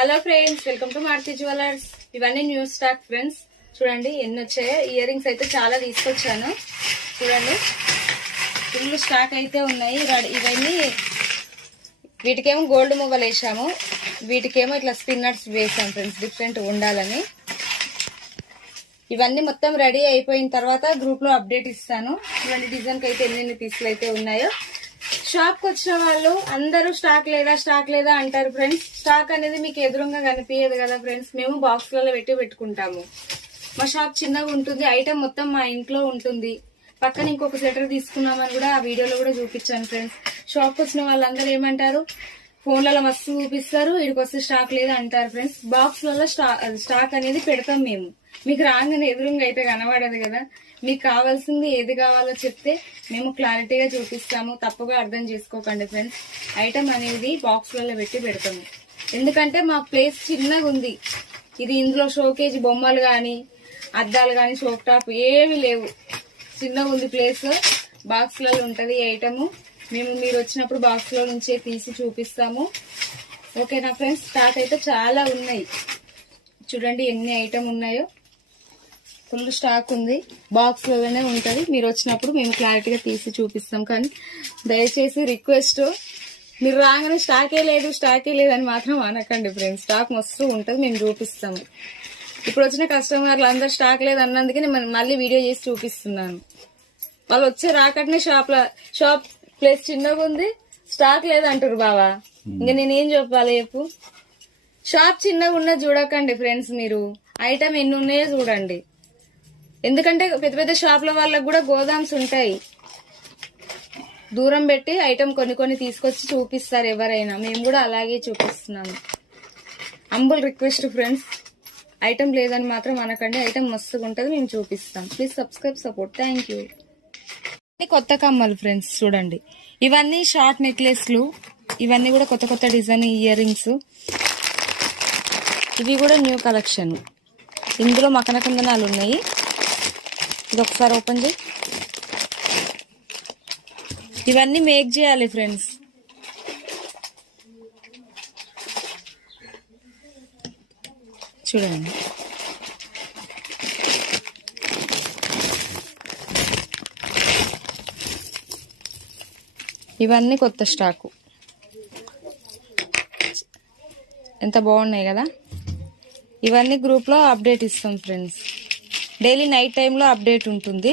Hello friends, welcome to Maruti jewellers. ఇవన్నీ new stock friends. చూడండి ఎన్ని వచ్చాయో. ఇయర్ రింగ్స్ అయితే చాలా తీసుకొచ్చాను. చూడండి ఫుల్ స్టాక్ అయితే ఉన్నాయి. ఇవన్నీ వీటికేమో గోల్డ్ మువ్వలు వేసాము, వీటికేమో ఇట్లా స్పిన్నర్స్ వేసాం ఫ్రెండ్స్, డిఫరెంట్ ఉండాలని. ఇవన్నీ మొత్తం రెడీ అయిపోయిన తర్వాత గ్రూప్ లో అప్డేట్ ఇస్తాను. ఇవన్నీ డిజైన్ కి అయితే ఎన్ని పీసులు అయితే ఉన్నాయో. షాప్ కి వచ్చిన వాళ్ళు అందరూ స్టాక్ లేదా అంటారు ఫ్రెండ్స్. స్టాక్ అనేది మీకు ఎదురుగా కనిపించదు కదా ఫ్రెండ్స్. మేము బాక్స్లలో పెట్టుకుంటాము. మా షాప్ చిన్నగా ఉంటుంది, ఐటమ్ మొత్తం మా ఇంట్లో ఉంటుంది. పక్కన ఇంకొక స్వెటర్ తీసుకున్నామని కూడా ఆ వీడియోలో కూడా చూపించాను ఫ్రెండ్స్. షాప్ కి వచ్చిన వాళ్ళందరూ ఏమంటారు, ఫోన్లలో మస్తు చూపిస్తారు, ఇక్కడికి వస్తే స్టాక్ లేదా అంటారు ఫ్రెండ్స్. బాక్స్లలో స్టాక్ అనేది పెడతాం మేము. మీకు రాగానే ఎదురుగా అయితే కనబడదు కదా. మీకు కావాల్సింది ఏది కావాలో చెప్తే మేము క్లారిటీగా చూపిస్తాము. తప్పుగా అర్థం చేసుకోకండి ఫ్రెండ్స్. ఐటమ్ అనేది బాక్స్లలో పెడతాము. ఎందుకంటే మా ప్లేస్ చిన్నగా ఉంది. ఇది ఇందులో షోకేజ్ బొమ్మలు గాని అద్దాలు గాని షోక్ టాప్ ఏవి లేవు. చిన్నగా ఉంది ప్లేస్. బాక్స్లలో ఉంటది ఈ ఐటమ్. మీరు వచ్చినప్పుడు బాక్స్ లో నుంచే తీసి చూపిస్తాము. ఓకేనా ఫ్రెండ్స్. స్టాక్ అయితే చాలా ఉన్నాయి. చూడండి ఎన్ని ఐటమ్ ఉన్నాయో. ఫుల్ స్టాక్ ఉంది. బాక్స్ లోనే ఉంటది. మీరు వచ్చినప్పుడు మేము క్లారిటీగా తీసి చూపిస్తాం. కానీ దయచేసి రిక్వెస్ట్, మీరు రాగానే స్టాకే లేదు అని మాత్రం అనకండి ఫ్రెండ్స్. స్టాక్ మస్తు ఉంటది, మేము చూపిస్తాము. ఇప్పుడు వచ్చిన కస్టమర్లు అందరు స్టాక్ లేదు అన్నందుకే నేను మళ్ళీ వీడియో చేసి చూపిస్తున్నాను. వాళ్ళు వచ్చే రాకట్నే షాప్ ప్లేస్ చిన్నగా ఉంది, స్టాక్ లేదంటారు బావా. ఇంకా నేనేం చెప్పాలి చెప్పు. షాప్ చిన్నగా ఉన్నది చూడకండి ఫ్రెండ్స్. మీరు ఐటమ్ ఎన్ని ఉన్నాయో చూడండి. ఎందుకంటే పెద్ద షాప్ల వాళ్ళకు కూడా గోదామ్స్ ఉంటాయి. దూరం పెట్టి ఐటమ్ కొన్ని తీసుకొచ్చి చూపిస్తారు ఎవరైనా. మేము కూడా అలాగే చూపిస్తున్నాము. అంబుల్ రిక్వెస్ట్ ఫ్రెండ్స్, ఐటమ్ లేదని మాత్రం అనకండి. ఐటమ్ మస్తుగా ఉంటుంది, మేము చూపిస్తాం. Please subscribe, support. Thank you. కొత్త కమ్మలు ఫ్రెండ్స్ చూడండి. ఇవన్నీ షార్ట్ నెక్లెస్లు. ఇవన్నీ కూడా కొత్త డిజైన్ ఇయర్ రింగ్స్. ఇవి కూడా న్యూ కలెక్షన్. ఇందులో మకన కుందనాలు ఉన్నాయి. ఇది ఒకసారి ఓపెన్ చేయి. ఇవన్నీ మేక్ చేయాలి ఫ్రెండ్స్. చూడండి ఇవన్నీ కొత్త స్టాకు. ఎంత బాగున్నాయి కదా. ఇవన్నీ గ్రూప్ లో అప్డేట్ ఇస్తాం ఫ్రెండ్స్. డైలీ నైట్ టైంలో అప్డేట్ ఉంటుంది.